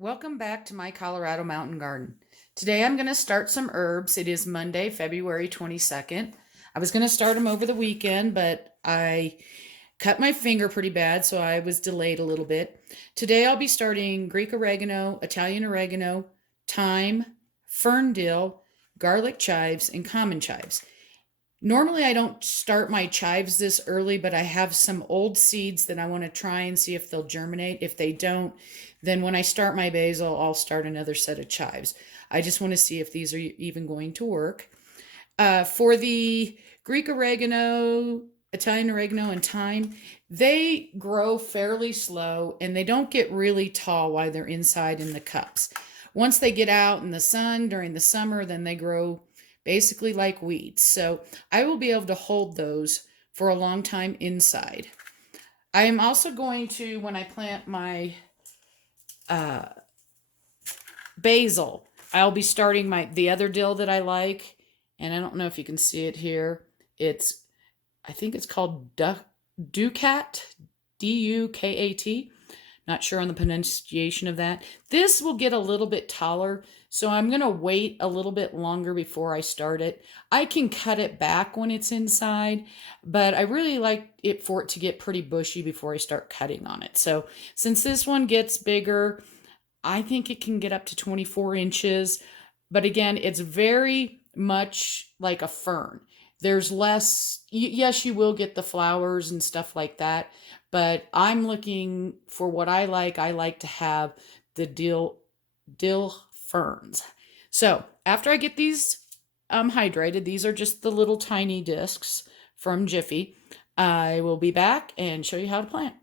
Welcome back to my Colorado mountain garden. Today I'm going to start some herbs. It is Monday, February 22nd. I was going to start them over the weekend, but I cut my finger pretty bad, so I was delayed a little bit. Today I'll be starting Greek oregano, Italian oregano, thyme, fern dill, garlic chives, and common chives. Normally I don't start my chives this early, but I have some old seeds that I want to try and see if they'll germinate. If they don't, then when I start my basil, I'll start another set of chives. I just want to see if these are even going to work. For the Greek oregano, Italian oregano, and thyme, they grow fairly slow and they don't get really tall while they're inside in the cups. Once they get out in the sun during the summer, then they grow basically like weeds. So I will be able to hold those for a long time inside. I am also going to, when I plant my basil, I'll be starting the other dill that I like, and I don't know if you can see it here. I think it's called Ducat, D-U-K-A-T. Not sure on the pronunciation of that. This will get a little bit taller, so I'm going to wait a little bit longer before I start it. I can cut it back when it's inside, but I really like it for it to get pretty bushy before I start cutting on it. So since this one gets bigger, I think it can get up to 24 inches. But again, it's very much like a fern. There's less, yes, you will get the flowers and stuff like that, but I'm looking for what I like. I like to have the dill ferns. So after I get these hydrated, these are just the little tiny discs from Jiffy. I will be back and show you how to plant.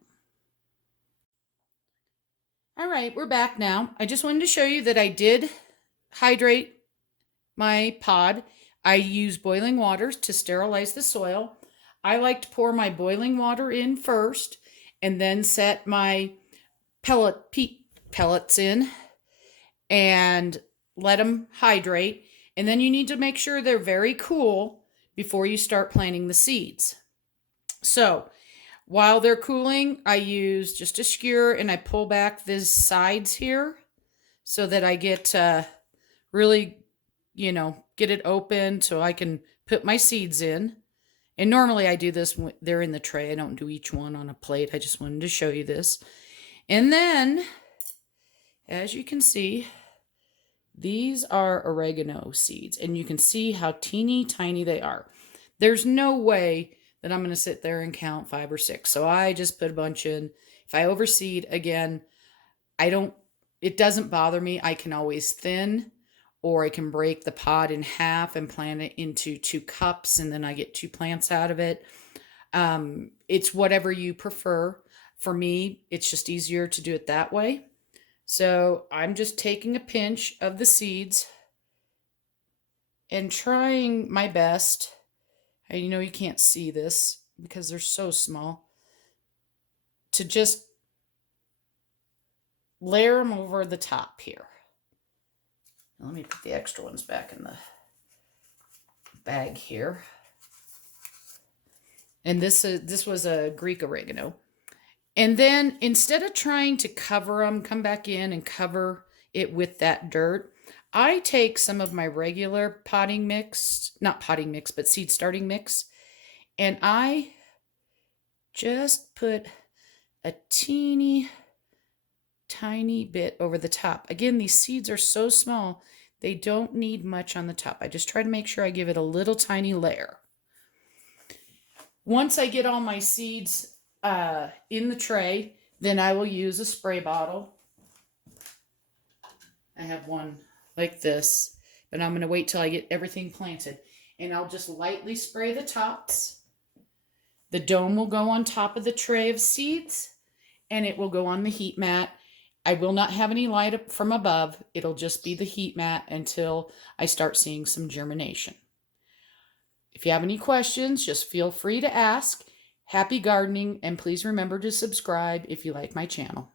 All right, we're back now. I just wanted to show you that I did hydrate my pod. I use boiling water to sterilize the soil. I like to pour my boiling water in first and then set my peat pellets in and let them hydrate. And then you need to make sure they're very cool before you start planting the seeds. So while they're cooling, I use just a skewer and I pull back these sides here so that I get really, get it open so I can put my seeds in. And normally I do this when they're in the tray. I don't do each one on a plate. I just wanted to show you this. And then, as you can see, these are oregano seeds. And you can see how teeny tiny they are. There's no way that I'm going to sit there and count 5 or 6. So I just put a bunch in. If I overseed, again, it doesn't bother me. I can always thin, or I can break the pod in half and plant it into 2 cups, and then I get 2 plants out of it. It's whatever you prefer. For me, it's just easier to do it that way. So I'm just taking a pinch of the seeds and trying my best. You can't see this because they're so small, to just layer them over the top here. Let me put the extra ones back in the bag here. And this was a Greek oregano. And then instead of trying to cover them, come back in and cover it with that dirt, I take some of my regular potting mix, not potting mix, but seed starting mix, and I just put a teeny tiny bit over the top. Again, these seeds are so small, they don't need much on the top. I just try to make sure I give it a little tiny layer. Once I get all my seeds in the tray, then I will use a spray bottle. I have one like this, but I'm going to wait till I get everything planted. And I'll just lightly spray the tops. The dome will go on top of the tray of seeds, and it will go on the heat mat. I will not have any light up from above. It'll just be the heat mat until I start seeing some germination. If you have any questions, just feel free to ask. Happy gardening, and please remember to subscribe if you like my channel.